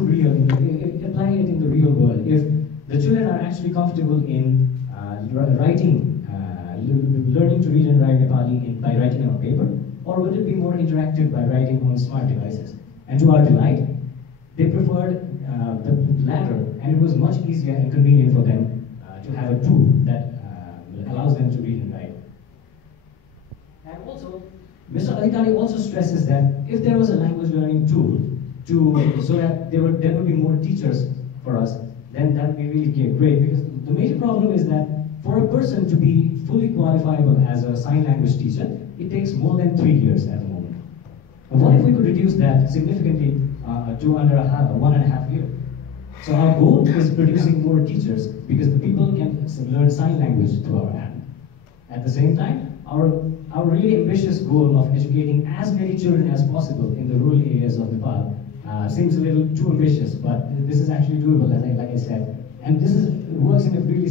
real, apply it in the real world. If the children are actually comfortable in writing, learning to read and write Nepali by writing on a paper, or would it be more interactive by writing on smart devices? And to our delight, they preferred the latter, and it was much easier and convenient for them to have a tool that allows them to read and write. And also, Mr. Aditya also stresses that if there was a language learning tool so that there would be more teachers for us, then that would be really great. Because the major problem is that for a person to be fully qualifiable as a sign language teacher, it takes more than 3 years at the moment. And what if we could reduce that significantly to under 1.5 years? So our goal is producing more teachers because the people can learn sign language through our app. At the same time, our really ambitious goal of educating as many children as possible in the rural areas of Nepal seems a little too ambitious, but this is actually doable, like I said. And this works in a really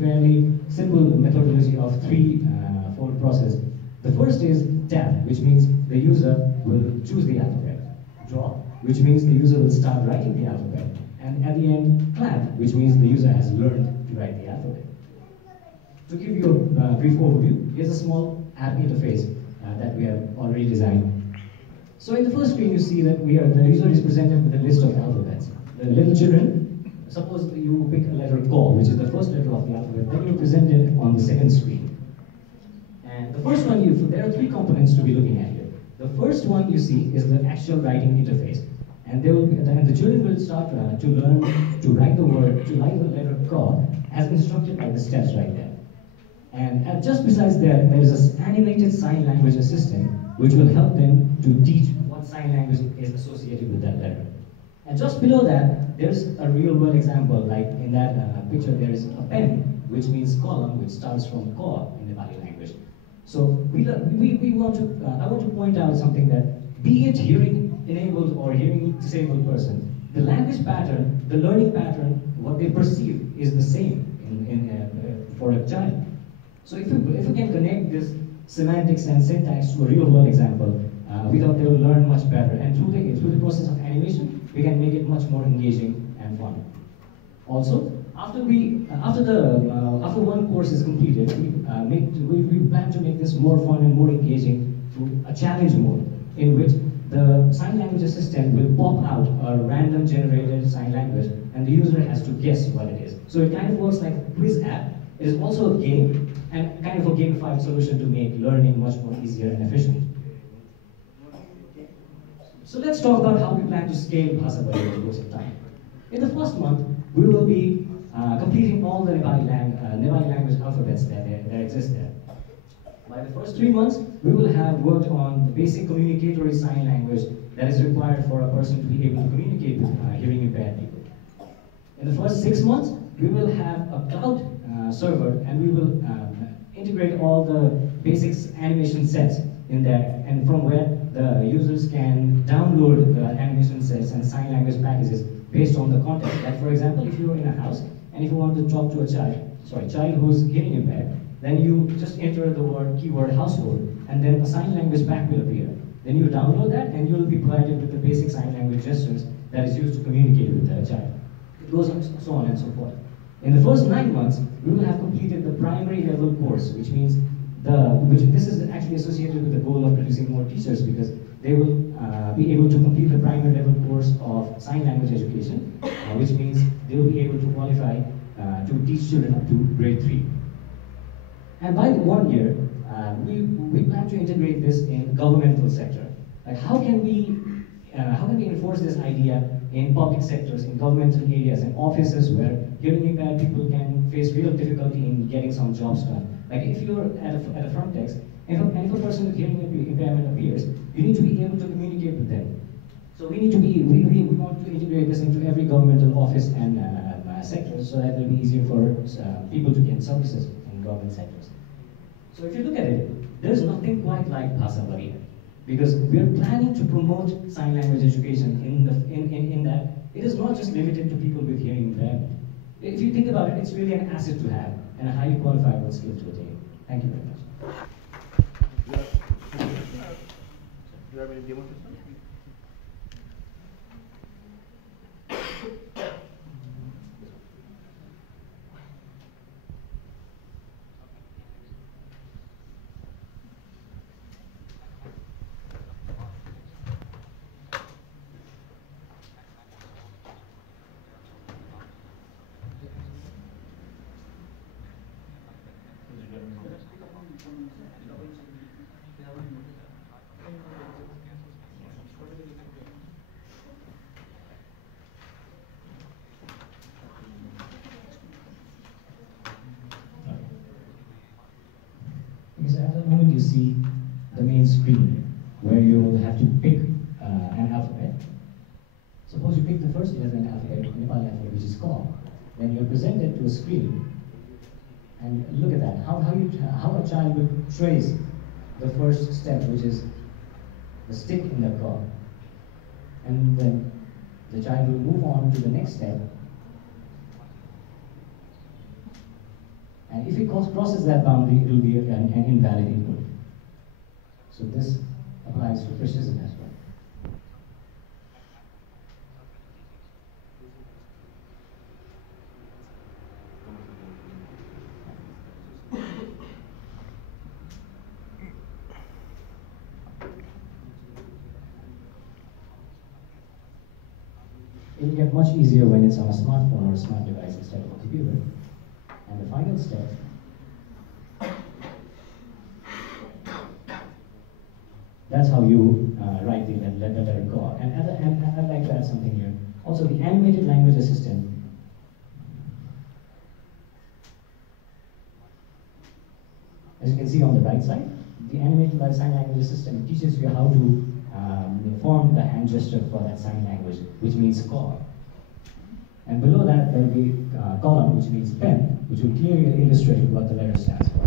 fairly simple methodology of 3-fold process. The first is tap, which means the user will choose the alphabet. Draw, which means the user will start writing the alphabet. And at the end, clap, which means the user has learned to write the alphabet. To give you a brief overview, here's a small app interface that we have already designed. So in the first screen, you see that the user is presented with a list of alphabets. The little children, suppose you pick a letter Ko, which is the first letter of the alphabet, then you're presented on the second screen. And the first one, there are 3 components to be looking at here. The first one you see is the actual writing interface. And the children will start to learn to write the letter Ko as instructed by the steps right there. And just besides that, there is an animated sign language assistant which will help them to teach what sign language is associated with that letter. And just below that, there's a real-world example, like in that picture, there is a pen, which means column, which starts from Ko in Nepali language. So I want to point out something that, be it hearing-enabled or hearing-disabled person, the language pattern, the learning pattern, what they perceive is the same for a child. So if we can connect this semantics and syntax to a real-world example, we thought they will learn much better. And through the process of animation, we can make it much more engaging and fun. Also, after one course is completed, we plan to make this more fun and more engaging through a challenge mode, in which the sign language assistant will pop out a random generated sign language, and the user has to guess what it is. So it kind of works like a quiz app. It is also a game, and kind of a gamified solution to make learning much more easier and efficient. So let's talk about how we plan to scale Bhasabuddy over the course of time. In the first month, we will be completing all the Nepali language alphabets that exist there. By the first 3 months, we will have worked on the basic communicatory sign language that is required for a person to be able to communicate with hearing impaired people. In the first 6 months, we will have a cloud server, and we will integrate all the basics animation sets in there, and from where the users can download the animation sets and sign language packages based on the context. Like for example, if you're in a house and if you want to talk to a child who's hearing impaired, then you just enter the keyword household, and then a sign language pack will appear. Then you download that, and you'll be provided with the basic sign language gestures that is used to communicate with the child. It goes on, so on and so forth. In the first 9 months, we will have completed the primary level course, which means this is actually associated with the goal of producing more teachers, because they will be able to complete the primary level course of sign language education, which means they will be able to qualify to teach children up to grade 3. And by the 1 year, we plan to integrate this in the governmental sector. Like how can we enforce this idea in public sectors, in governmental areas, and offices where hearing impaired people can face real difficulty in getting some jobs done. Like if you're at a front desk, and if a person with hearing impairment appears, you need to be able to communicate with them. So we want to integrate this into every governmental office and sector, so that it will be easier for people to get services in government sectors. So if you look at it, there's nothing quite like Bhasabuddy, because we're planning to promote sign language education in that it is not just limited to people with hearing impairment. If you think about it, it's really an asset to have and a highly qualifiable skill to attain. Thank you very much. Do you have any demo system? see the main screen where you'll have to pick an alphabet. Suppose you pick the first letter in the alphabet, Nepali alphabet, which is Ka. Then you're presented to a screen, and look at that. How a child will trace the first step, which is the stick in the Ka. And then the child will move on to the next step. And if it crosses that boundary, it will be an invalid input. So this applies to precision as well. It will get much easier when it's on a smartphone or a smart device instead of a computer. And the final step that's how you write the letter Ka. And I'd like to add something here. Also, the animated language assistant as you can see on the right side, the animated sign language assistant teaches you how to form the hand gesture for that sign language, which means Ka. And below that, there will be a column, which means pen, which will clearly illustrate what the letter stands for.